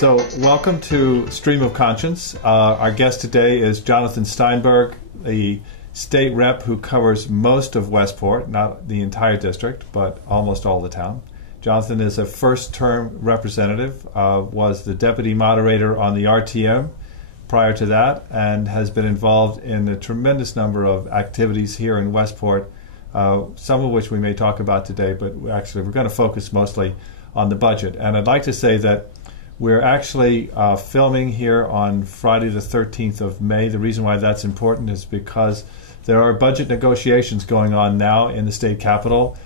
So, welcome to Stream of Conscience. Our guest today is Jonathan Steinberg, the state rep who covers most of Westport, not the entire district, but almost all the town. Jonathan is a first-term representative, was the deputy moderator on the RTM prior to that, and has been involved in a tremendous number of activities here in Westport, some of which we may talk about today, but actually we're going to focus mostly on the budget. And I'd like to say that we're actually filming here on Friday the 13th of May. The reason why that's important is because there are budget negotiations going on now in the state capitol.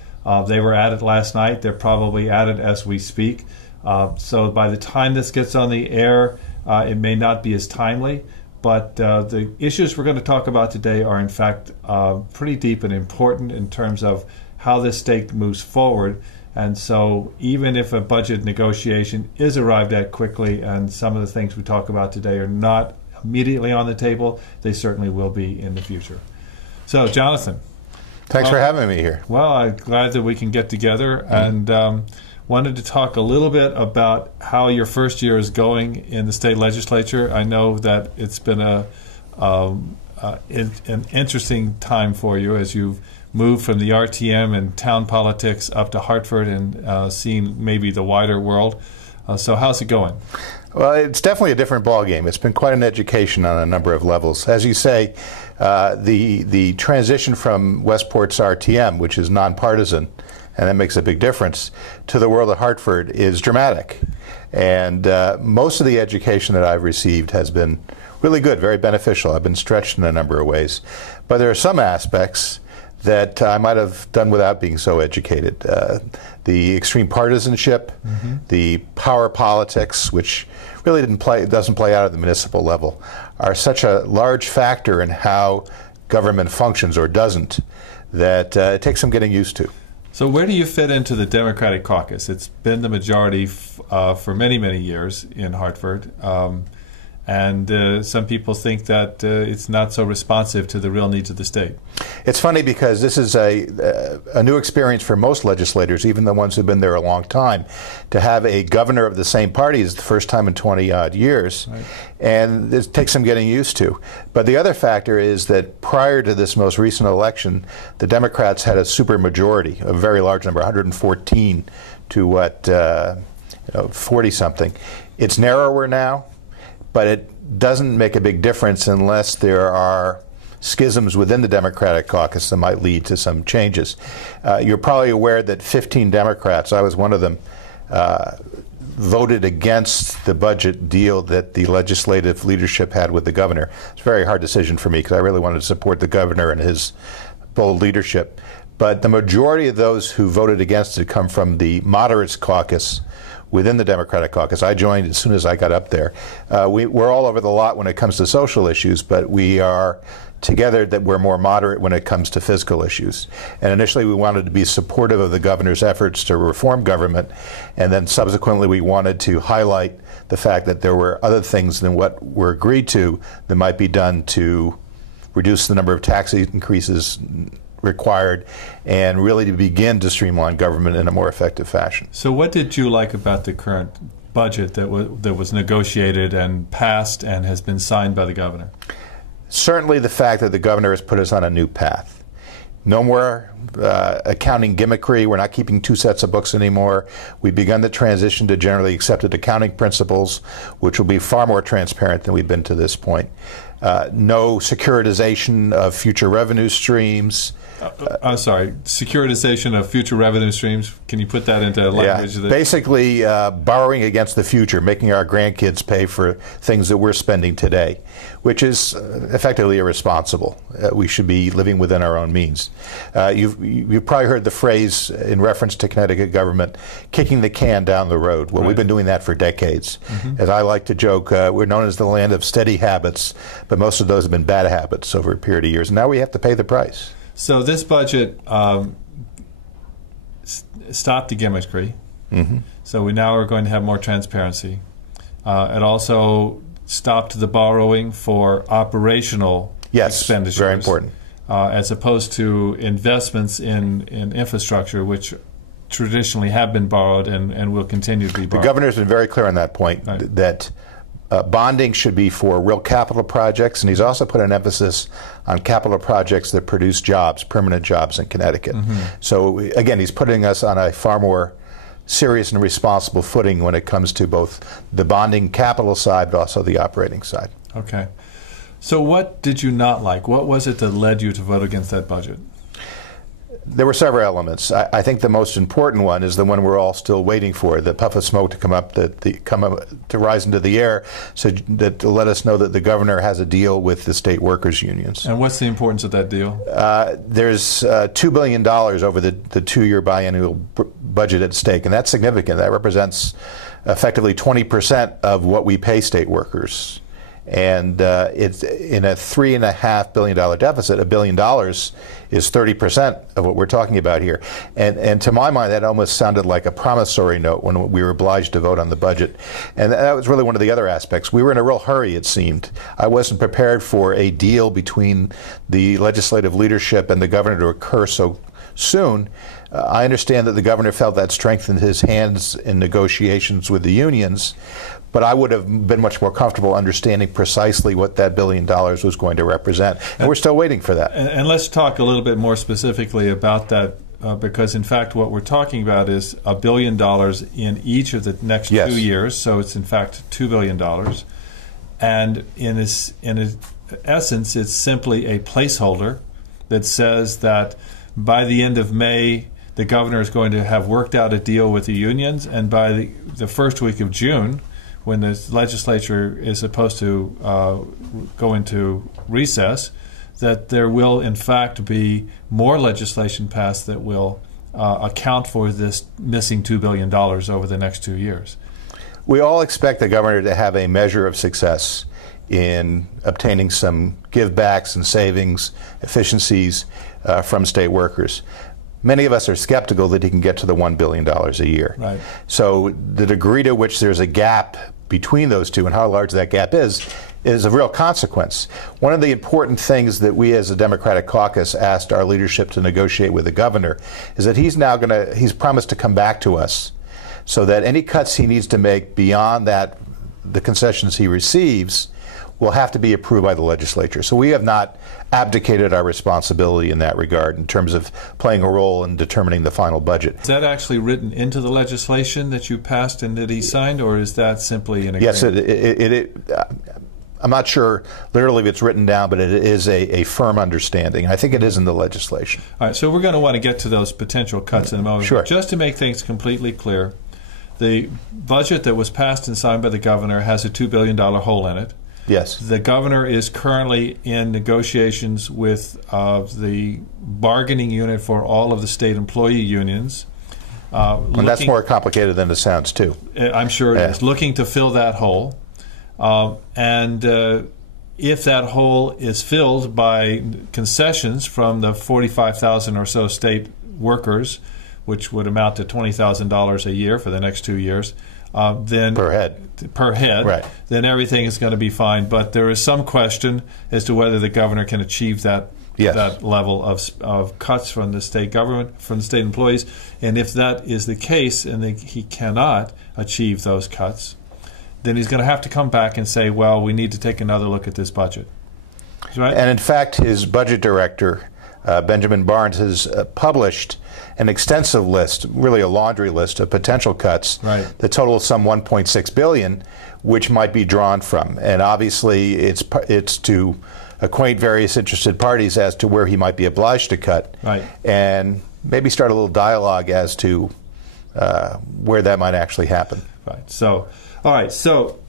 They were at it last night. They're probably at it as we speak. So by the time this gets on the air, it may not be as timely. But the issues we're going to talk about today are, in fact, pretty deep and important in terms of how this state moves forward. And so even if a budget negotiation is arrived at quickly and some of the things we talk about today are not immediately on the table, they certainly will be in the future. So, Jonathan. Thanks for having me here. Well, I'm glad that we can get together and wanted to talk a little bit about how your first year is going in the state legislature. I know that it's been an interesting time for you as you've moved from the RTM and town politics up to Hartford and seen maybe the wider world. So how's it going? Well, it's definitely a different ballgame. It's been quite an education on a number of levels. As you say, the transition from Westport's RTM, which is nonpartisan, and that makes a big difference, to the world of Hartford is dramatic. And most of the education that I've received has been really good, very beneficial. I've been stretched in a number of ways. But there are some aspects that I might have done without being so educated. The extreme partisanship, the power politics, which really doesn't play out at the municipal level, are such a large factor in how government functions or doesn't that it takes some getting used to. So where do you fit into the Democratic caucus? It's been the majority for many, many years in Hartford. And some people think that it's not so responsive to the real needs of the state. It's funny because this is a new experience for most legislators, even the ones who've been there a long time. To have a governor of the same party is the first time in 20-odd years, right. And it takes some getting used to. But the other factor is that prior to this most recent election, the Democrats had a supermajority, a very large number, 114 to what, 40-something. It's narrower now. But it doesn't make a big difference unless there are schisms within the Democratic caucus that might lead to some changes. You're probably aware that 15 Democrats, I was one of them, voted against the budget deal that the legislative leadership had with the governor. It's a very hard decision for me because I really wanted to support the governor and his bold leadership. But the majority of those who voted against it come from the moderates caucus within the Democratic caucus. I joined as soon as I got up there. We're all over the lot when it comes to social issues, but we are together that we're more moderate when it comes to fiscal issues. And initially we wanted to be supportive of the governor's efforts to reform government, and then subsequently we wanted to highlight the fact that there were other things than what were agreed to that might be done to reduce the number of tax increases required and really to begin to streamline government in a more effective fashion. So what did you like about the current budget that was negotiated and passed and has been signed by the governor? Certainly the fact that the governor has put us on a new path. No more accounting gimmickry. We're not keeping two sets of books anymore. We've begun the transition to generally accepted accounting principles, which will be far more transparent than we've been to this point. No securitization of future revenue streams. I'm sorry, securitization of future revenue streams. Can you put that into language? Yeah, basically borrowing against the future, making our grandkids pay for things that we're spending today, which is effectively irresponsible. We should be living within our own means. You've probably heard the phrase in reference to Connecticut government, kicking the can down the road. Well, right. We've been doing that for decades. As I like to joke, we're known as the land of steady habits, but most of those have been bad habits over a period of years. And now we have to pay the price. So this budget stopped the gimmickry. So we now are going to have more transparency. It also stopped the borrowing for operational expenditures. Very important. As opposed to investments in infrastructure, which traditionally have been borrowed and will continue to be borrowed. The governor's been very clear on that point, right. that bonding should be for real capital projects, and he's also put an emphasis on capital projects that produce jobs, permanent jobs in Connecticut. So again, he's putting us on a far more serious and responsible footing when it comes to both the bonding capital side but also the operating side. Okay. So what did you not like? What was it that led you to vote against that budget? There were several elements. I think the most important one is the one we're all still waiting for, the puff of smoke to come up, to rise into the air, so that to let us know that the governor has a deal with the state workers' unions. And what's the importance of that deal? There's $2 billion over the 2-year biennial budget at stake, and that's significant. That represents effectively 20% of what we pay state workers. And it's in a $3.5 billion deficit. $1 billion is 30% of what we're talking about here. And to my mind, that almost sounded like a promissory note when we were obliged to vote on the budget. And that was really one of the other aspects. We were in a real hurry, it seemed. I wasn't prepared for a deal between the legislative leadership and the governor to occur so soon. I understand that the governor felt that strengthened his hands in negotiations with the unions, but I would have been much more comfortable understanding precisely what that $1 billion was going to represent. And we're still waiting for that. And let's talk a little bit more specifically about that, because in fact what we're talking about is $1 billion in each of the next 2 years, so it's in fact $2 billion. And in essence, it's simply a placeholder that says that by the end of May, the governor is going to have worked out a deal with the unions, and by the first week of June, when the legislature is supposed to go into recess, that there will in fact be more legislation passed that will account for this missing $2 billion over the next 2 years. We all expect the governor to have a measure of success in obtaining some give-backs and savings, efficiencies from state workers. Many of us are skeptical that he can get to the $1 billion a year. Right. So the degree to which there's a gap between those two and how large that gap is of real consequence. One of the important things that we as a Democratic caucus asked our leadership to negotiate with the governor is that he's promised to come back to us so that any cuts he needs to make beyond that, the concessions he receives, will have to be approved by the legislature. So we have not abdicated our responsibility in that regard in terms of playing a role in determining the final budget. Is that actually written into the legislation that you passed and that he signed, or is that simply an agreement? Yes, I'm not sure literally if it's written down, but it is a firm understanding. I think it is in the legislation. All right, so we're going to want to get to those potential cuts in a moment. Sure. Just to make things completely clear, the budget that was passed and signed by the governor has a $2 billion hole in it. Yes. The governor is currently in negotiations with the bargaining unit for all of the state employee unions. And that's more complicated than it sounds, too. I'm sure it is. Looking to fill that hole. And if that hole is filled by concessions from the 45,000 or so state workers, which would amount to $20,000 a year for the next 2 years, then per head, right, then everything is going to be fine. But there is some question as to whether the governor can achieve that level of cuts from the state government, from the state employees. And if that is the case, and he cannot achieve those cuts, then he's going to have to come back and say, well, we need to take another look at this budget. Right? And in fact, his budget director, Benjamin Barnes, has published an extensive list, really a laundry list of potential cuts that total some $1.6 billion, which might be drawn from. And obviously, it's to acquaint various interested parties as to where he might be obliged to cut, and maybe start a little dialogue as to where that might actually happen. Right. So, all right. So,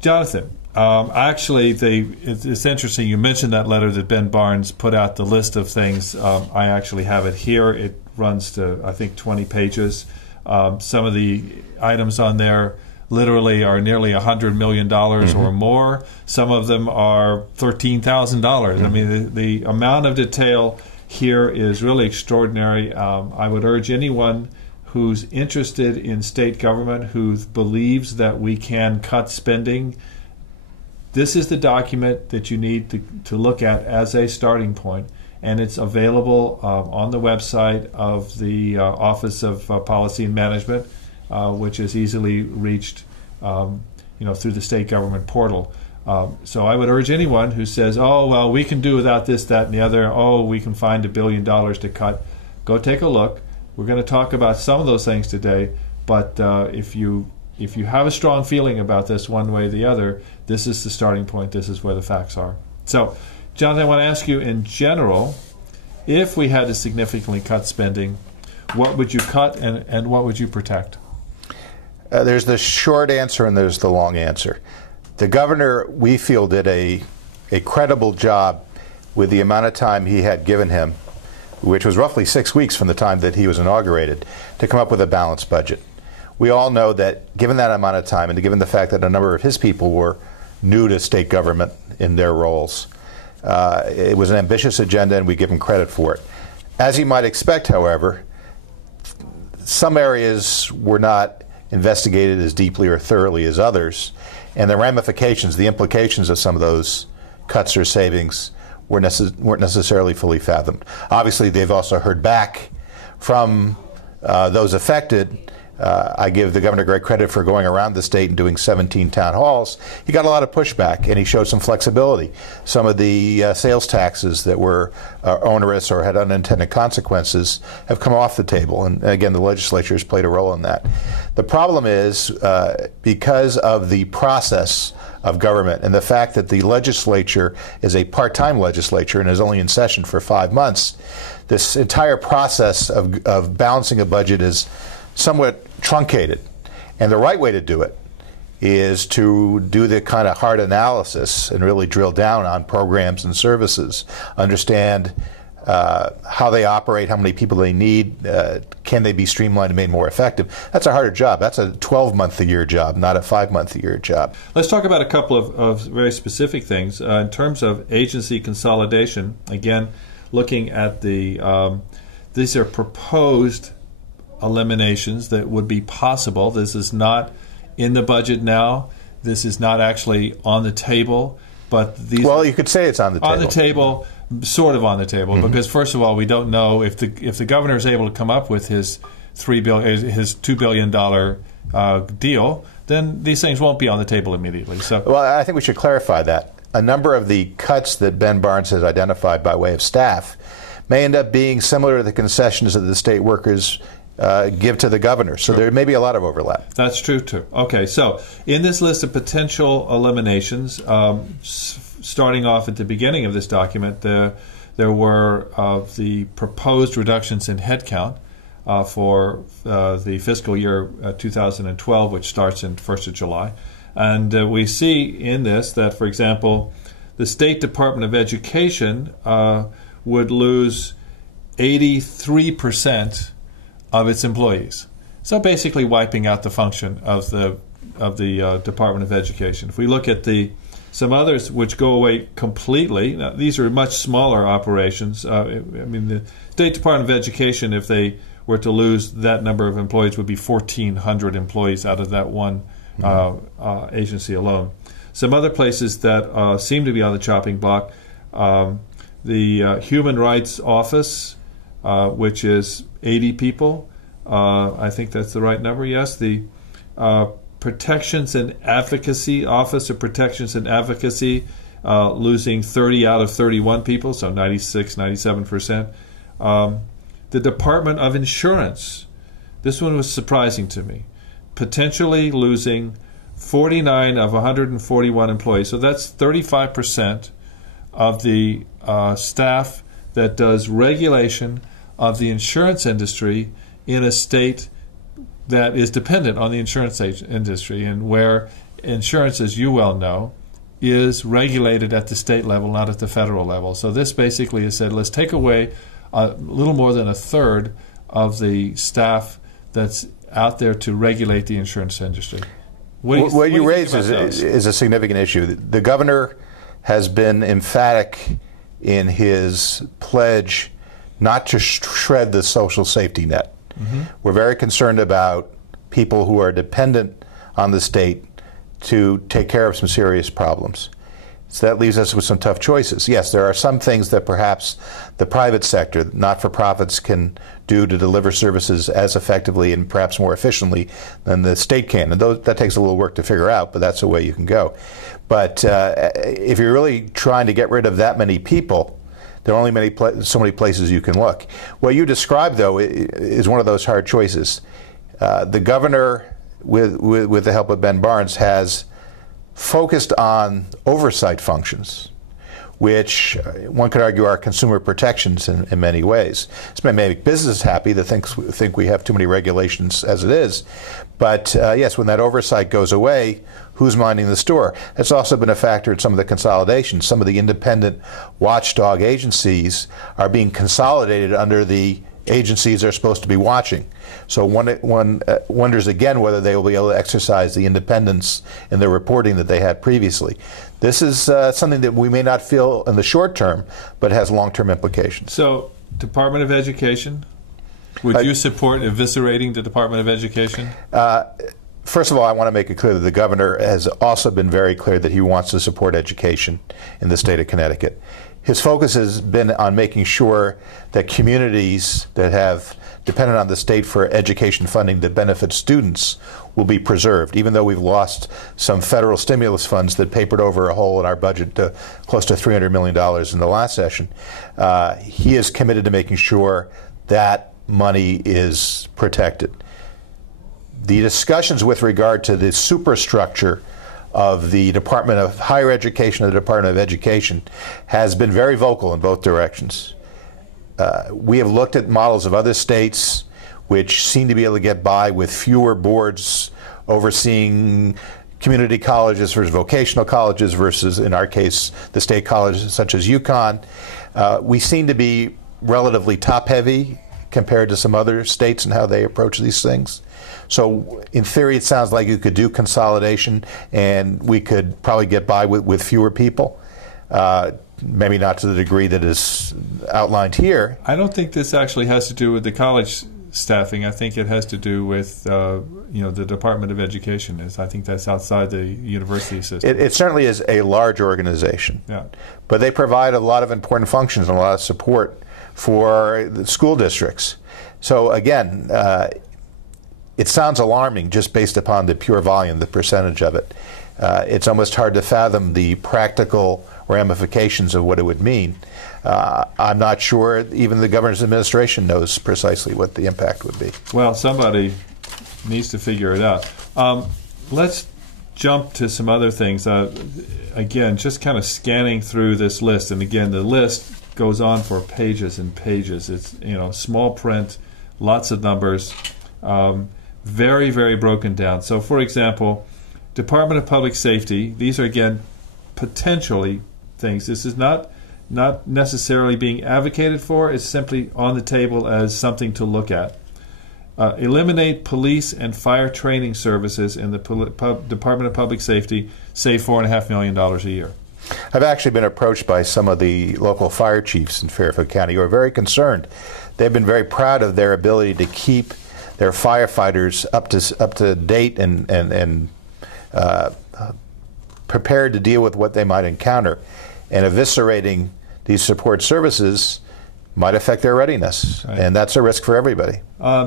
Jonathan. Actually, it's interesting. You mentioned that letter that Ben Barnes put out, the list of things. I actually have it here. It runs to, I think, 20 pages. Some of the items on there literally are nearly $100 million or more. Some of them are $13,000. I mean, the amount of detail here is really extraordinary. I would urge anyone who's interested in state government, who believes that we can cut spending, this is the document that you need to look at as a starting point. and it's available on the website of the Office of Policy and Management, which is easily reached through the state government portal. So I would urge anyone who says, oh, well, we can do without this, that, and the other, oh, we can find $1 billion to cut, go take a look. We're going to talk about some of those things today, but if you have a strong feeling about this one way or the other, this is the starting point. This is where the facts are. So, Jonathan, I want to ask you in general, if we had to significantly cut spending, what would you cut and what would you protect? There's the short answer and there's the long answer. The governor, we feel, did a credible job with the amount of time he had given him, which was roughly 6 weeks from the time that he was inaugurated, to come up with a balanced budget. We all know that given that amount of time and given the fact that a number of his people were new to state government in their roles, it was an ambitious agenda and we give him credit for it. As you might expect, however, some areas were not investigated as deeply or thoroughly as others, and the ramifications, the implications of some of those cuts or savings weren't necessarily fully fathomed. Obviously, they've also heard back from those affected. I give the governor great credit for going around the state and doing 17 town halls. He got a lot of pushback, and he showed some flexibility. Some of the sales taxes that were onerous or had unintended consequences have come off the table, and again, the legislature has played a role in that. The problem is, because of the process of government and the fact that the legislature is a part-time legislature and is only in session for 5 months, this entire process of balancing a budget is somewhat truncated. And the right way to do it is to do the kind of hard analysis and really drill down on programs and services, understand how they operate, how many people they need, can they be streamlined and made more effective. That's a harder job. That's a 12-month-a-year job, not a 5-month-a-year job. Let's talk about a couple of very specific things. In terms of agency consolidation, again, looking at these are proposed eliminations that would be possible. This is not in the budget now. This is not actually on the table. But these you could say it's on the table. On the table, sort of on the table, because first of all, we don't know if the governor is able to come up with his $2 billion deal, then these things won't be on the table immediately. So, well, I think we should clarify that. A number of the cuts that Ben Barnes has identified by way of staff may end up being similar to the concessions that the state workers give to the governor. So there may be a lot of overlap. That's true, too. Okay, so in this list of potential eliminations, starting off at the beginning of this document, there were the proposed reductions in headcount for the fiscal year 2012, which starts in 1st of July. And we see in this that, for example, the State Department of Education would lose 83% of its employees. So basically wiping out the function of the Department of Education. If we look at some others which go away completely, now, these are much smaller operations. I mean, the State Department of Education, if they were to lose that number of employees, would be 1,400 employees out of that one agency alone. Some other places that seem to be on the chopping block, the Human Rights Office, which is 80 people. I think that's the right number, yes. The Protections and Advocacy, Office of Protections and Advocacy, losing 30 out of 31 people, so 96, 97%. The Department of Insurance, this one was surprising to me, potentially losing 49 of 141 employees. So that's 35% of the staff that does regulation of the insurance industry in a state that is dependent on the insurance industry, and where insurance, as you well know, is regulated at the state level, not at the federal level. So this basically has said, let's take away a little more than a third of the staff that's out there to regulate the insurance industry. What you raise is a significant issue. The governor has been emphatic in his pledge not to shred the social safety net. We're very concerned about people who are dependent on the state to take care of some serious problems. So that leaves us with some tough choices. Yes, there are some things that perhaps the private sector, not-for-profits, can do to deliver services as effectively and perhaps more efficiently than the state can. And that takes a little work to figure out, but that's a way you can go. But if you're really trying to get rid of that many people, there are only so many places you can look. What you described, though, is one of those hard choices. The governor, with the help of Ben Barnes, has focused on oversight functions, which one could argue are consumer protections in many ways. This may make businesses happy that think we have too many regulations as it is. But yes, when that oversight goes away, who's minding the store? That's also been a factor in some of the consolidations. Some of the independent watchdog agencies are being consolidated under the agencies they're supposed to be watching. So one wonders again whether they will be able to exercise the independence in their reporting that they had previously. This is something that we may not feel in the short term, but has long-term implications. So, Department of Education, would you support eviscerating the Department of Education? First of all, I want to make it clear that the governor has also been very clear that he wants to support education in the state of Connecticut. His focus has been on making sure that communities that have depended on the state for education funding that benefits students will be preserved, even though we've lost some federal stimulus funds that papered over a hole in our budget to close to $300 million in the last session. He is committed to making sure that money is protected. The discussions with regard to the superstructure of the Department of Higher Education and the Department of Education has been very vocal in both directions. We have looked at models of other states which seem to be able to get by with fewer boards overseeing community colleges versus vocational colleges versus, in our case, the state colleges such as UConn. We seem to be relatively top-heavy compared to some other states and how they approach these things. So in theory, it sounds like you could do consolidation and we could probably get by with fewer people. Maybe not to the degree that is outlined here. I don't think this actually has to do with the college staffing. I think it has to do with the Department of Education. I think that's outside the university system. It certainly is a large organization. Yeah. But they provide a lot of important functions and a lot of support for the school districts. So again, it sounds alarming just based upon the pure volume, the percentage of it. It's almost hard to fathom the practical ramifications of what it would mean. I'm not sure even the governor's administration knows precisely what the impact would be. Well, somebody needs to figure it out. Let's jump to some other things. Again, just kind of scanning through this list, and again, the list goes on for pages and pages. It's small print, lots of numbers, very, very broken down. So, for example, Department of Public Safety. These are again potentially things. This is not necessarily being advocated for. It's simply on the table as something to look at. Eliminate police and fire training services in the Department of Public Safety, save $4.5 million a year. I've actually been approached by some of the local fire chiefs in Fairfield County who are very concerned. They've been very proud of their ability to keep their firefighters up to date and prepared to deal with what they might encounter. And eviscerating these support services might affect their readiness, right. And that's a risk for everybody.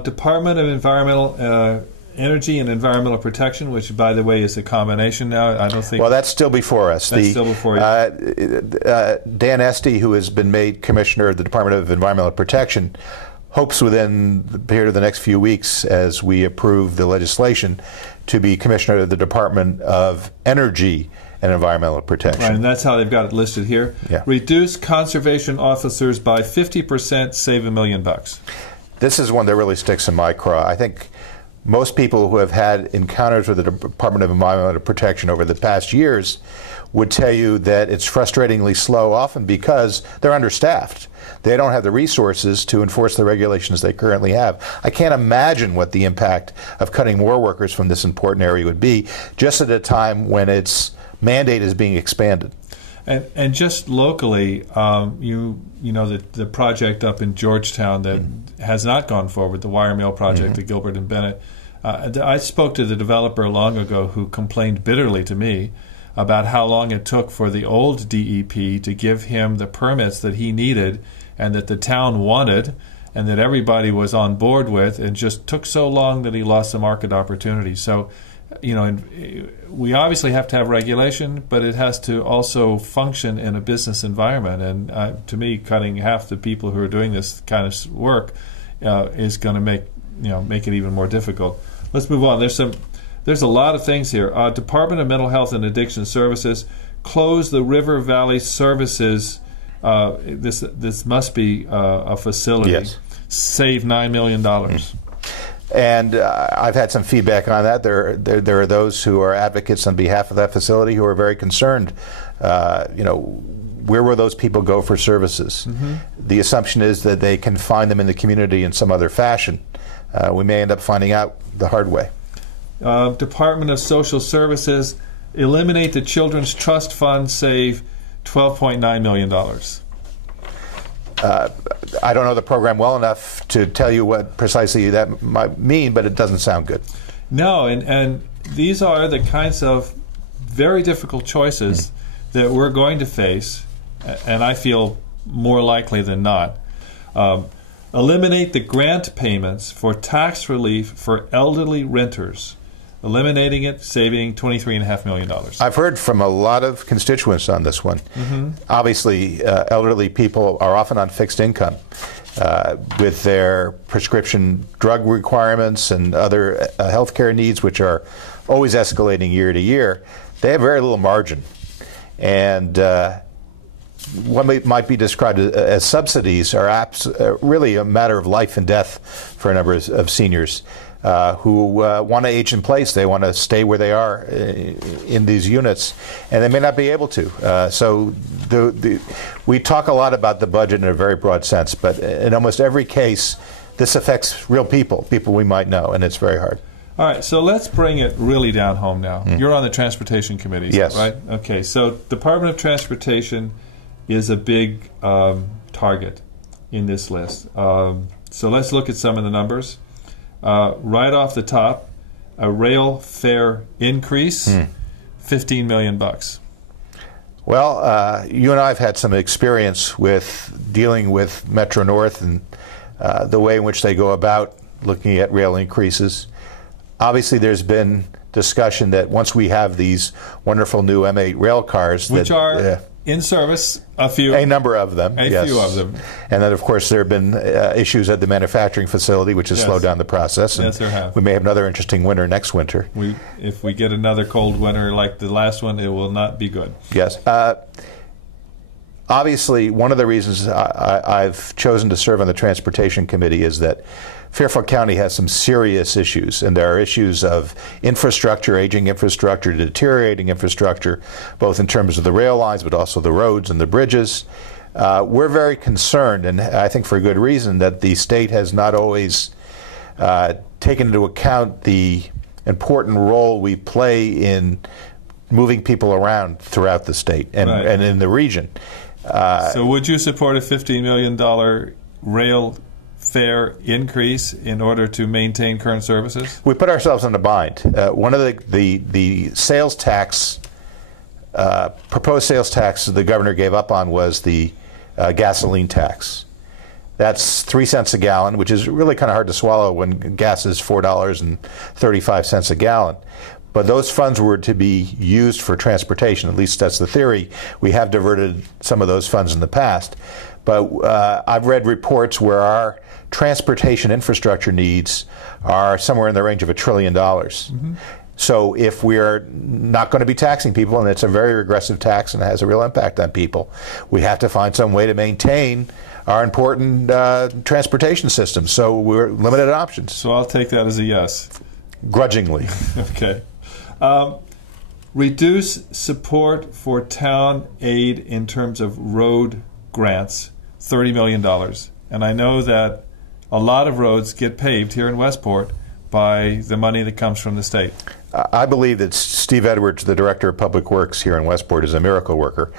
Department of Environmental Energy and Environmental Protection, which, by the way, is a combination now. I don't think. Well, that's still before us. That's still before you. Dan Esty, who has been made Commissioner of the Department of Environmental Protection, hopes within the period of the next few weeks, as we approve the legislation, to be Commissioner of the Department of Energy and Environmental Protection. Right, and that's how they've got it listed here. Yeah. Reduce conservation officers by 50%, save $1 million. This is one that really sticks in my craw. I think most people who have had encounters with the Department of Environmental Protection over the past years would tell you that it's frustratingly slow, often because they're understaffed. They don't have the resources to enforce the regulations they currently have. I can't imagine what the impact of cutting more workers from this important area would be, just at a time when its mandate is being expanded. And just locally, the project up in Georgetown that has not gone forward, the wire mill project, the Gilbert and Bennett. I spoke to the developer long ago who complained bitterly to me about how long it took for the old DEP to give him the permits that he needed and that the town wanted and that everybody was on board with, and just took so long that he lost the market opportunity. So, we obviously have to have regulation, but it has to also function in a business environment. And to me, cutting half the people who are doing this kind of work is going to make it even more difficult. Let's move on. There's a lot of things here. Department of Mental Health and Addiction Services closed the River Valley Services. This must be a facility. Yes. Save $9 million. And I've had some feedback on that. There are those who are advocates on behalf of that facility who are very concerned. Where will those people go for services? The assumption is that they can find them in the community in some other fashion. We may end up finding out the hard way. Department of Social Services, eliminate the Children's Trust Fund, save $12.9 million. I don't know the program well enough to tell you what precisely that might mean, but it doesn't sound good. No, and these are the kinds of very difficult choices that we're going to face, and I feel more likely than not. Eliminate the grant payments for tax relief for elderly renters. Eliminating it, saving $23.5 million. I've heard from a lot of constituents on this one. Obviously, elderly people are often on fixed income with their prescription drug requirements and other health care needs, which are always escalating year to year. They have very little margin. And what might be described as subsidies are really a matter of life and death for a number of seniors. Who want to age in place. They want to stay where they are in these units, and they may not be able to. So we talk a lot about the budget in a very broad sense, but in almost every case, this affects real people we might know, and it's very hard. All right, so let's bring it really down home now. You're on the Transportation Committee, yes, right? Okay, so Department of Transportation is a big target in this list. So let's look at some of the numbers. Right off the top, a rail fare increase, $15 million. Well, you and I have had some experience with dealing with Metro North and the way in which they go about looking at rail increases. Obviously, there's been discussion that once we have these wonderful new M8 rail cars, which are in service, a number of them, few of them, and then of course there have been issues at the manufacturing facility, which has slowed down the process. Yes, there have. We may have another interesting winter next winter. If we get another cold winter like the last one, it will not be good. Yes. Obviously, one of the reasons I've chosen to serve on the Transportation Committee is that Fairfield County has some serious issues, and there are issues of infrastructure, aging infrastructure, deteriorating infrastructure, both in terms of the rail lines, but also the roads and the bridges. We're very concerned, and I think for good reason, that the state has not always taken into account the important role we play in moving people around throughout the state and in the region. So would you support a $15 million rail fare increase in order to maintain current services? We put ourselves in a bind. One of the sales tax, proposed sales tax the governor gave up on was the gasoline tax. That's 3 cents a gallon, which is really kind of hard to swallow when gas is $4.35 a gallon. But those funds were to be used for transportation. At least that's the theory. We have diverted some of those funds in the past. But I've read reports where our transportation infrastructure needs are somewhere in the range of $1 trillion. So if we're not going to be taxing people, and it's a very regressive tax and it has a real impact on people, we have to find some way to maintain our important transportation system. So we're limited options. So I'll take that as a yes. Grudgingly. Okay. Reduce support for town aid in terms of road grants, $30 million. And I know that a lot of roads get paved here in Westport by the money that comes from the state. I believe that Steve Edwards, the Director of Public Works here in Westport, is a miracle worker.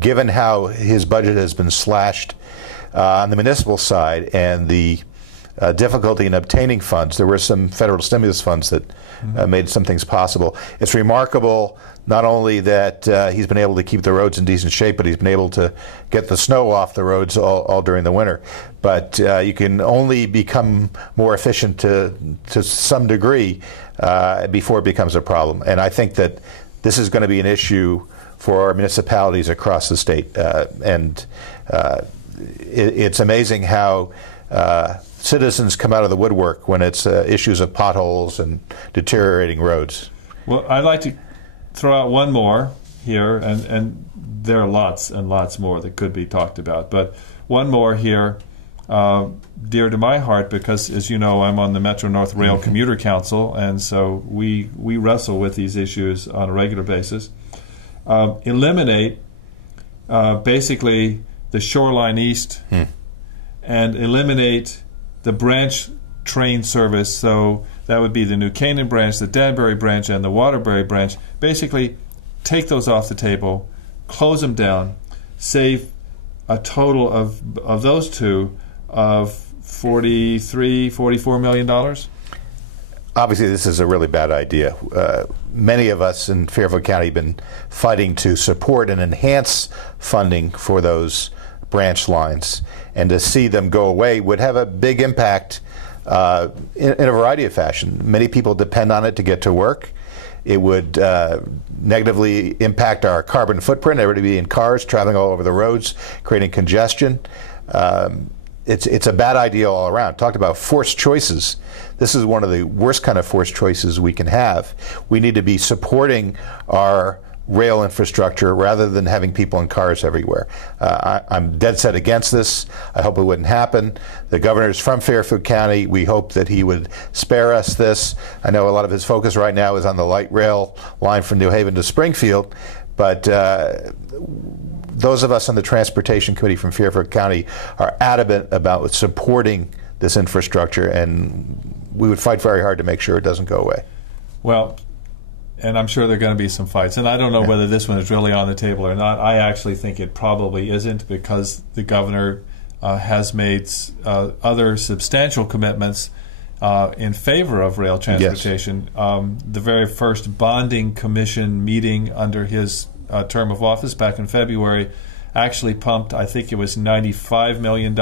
Given how his budget has been slashed on the municipal side and the difficulty in obtaining funds. There were some federal stimulus funds that made some things possible. It's remarkable not only that he's been able to keep the roads in decent shape, but he's been able to get the snow off the roads all during the winter. But you can only become more efficient to some degree before it becomes a problem. And I think that this is going to be an issue for our municipalities across the state. It's amazing how citizens come out of the woodwork when it's issues of potholes and deteriorating roads. Well, I'd like to throw out one more here, and there are lots and lots more that could be talked about, but one more here, dear to my heart, because as you know, I'm on the Metro North Rail Commuter Council, and so we wrestle with these issues on a regular basis. Eliminate basically the Shoreline East and eliminate the branch train service. So that would be the New Canaan branch, the Danbury branch, and the Waterbury branch. Basically, take those off the table, close them down, save a total of those two of $44 million. Obviously, this is a really bad idea. Many of us in Fairfield County have been fighting to support and enhance funding for those branch lines, and to see them go away would have a big impact in a variety of fashion. Many people depend on it to get to work. It would negatively impact our carbon footprint. Everybody be in cars, traveling all over the roads, creating congestion. It's a bad idea all around. Talked about forced choices. This is one of the worst kind of forced choices we can have. We need to be supporting our rail infrastructure rather than having people in cars everywhere. I'm dead set against this. I hope it wouldn't happen. The governor's from Fairfield County. We hope that he would spare us this. I know a lot of his focus right now is on the light rail line from New Haven to Springfield, but those of us on the Transportation Committee from Fairfield County are adamant about supporting this infrastructure, and we would fight very hard to make sure it doesn't go away. Well, and I'm sure there are going to be some fights. And I don't know whether this one is really on the table or not. I actually think it probably isn't, because the governor has made other substantial commitments in favor of rail transportation. Yes. The very first bonding commission meeting under his term of office back in February actually pumped, I think it was $95 million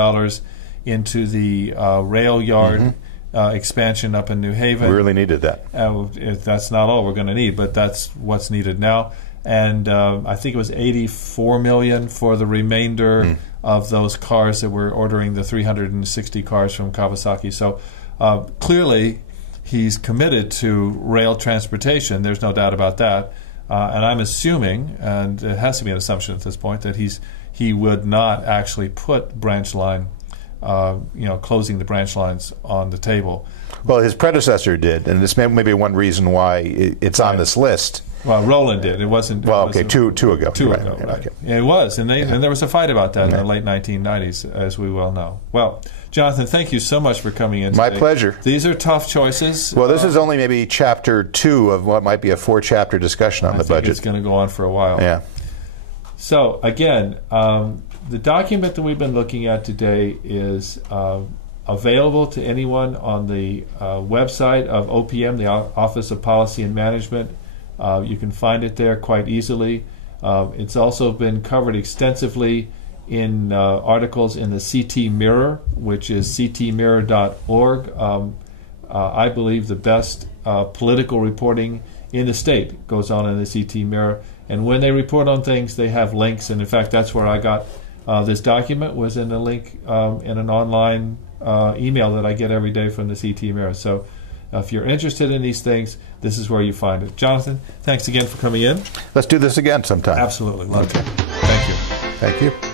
into the rail yard expansion up in New Haven. We really needed that. That's not all we're going to need, but that's what's needed now. And I think it was $84 million for the remainder of those cars that we're ordering, the 360 cars from Kawasaki. So clearly he's committed to rail transportation. There's no doubt about that. And I'm assuming, and it has to be an assumption at this point, that he would not actually put branch line, closing the branch lines on the table. Well, his predecessor did, and this may be one reason why it's on this list. Well, Roland did. It wasn't. Well, okay, two ago. Two right. ago, right. Okay. It was, and there was a fight about that in the late 1990s, as we well know. Well, Jonathan, thank you so much for coming in today. My pleasure. These are tough choices. Well, this is only maybe chapter 2 of what might be a 4-chapter discussion on the budget. It's going to go on for a while. Yeah. So, again, the document that we've been looking at today is available to anyone on the website of OPM, the Office of Policy and Management. You can find it there quite easily. It's also been covered extensively in articles in the CT Mirror, which is ctmirror.org. I believe the best political reporting in the state goes on in the CT Mirror. And when they report on things, they have links. And in fact, that's where I got this document, was in a link in an online email that I get every day from the CT Mirror. So if you're interested in these things, this is where you find it. Jonathan, thanks again for coming in. Let's do this again sometime. Absolutely. Love it. Thank you. Thank you.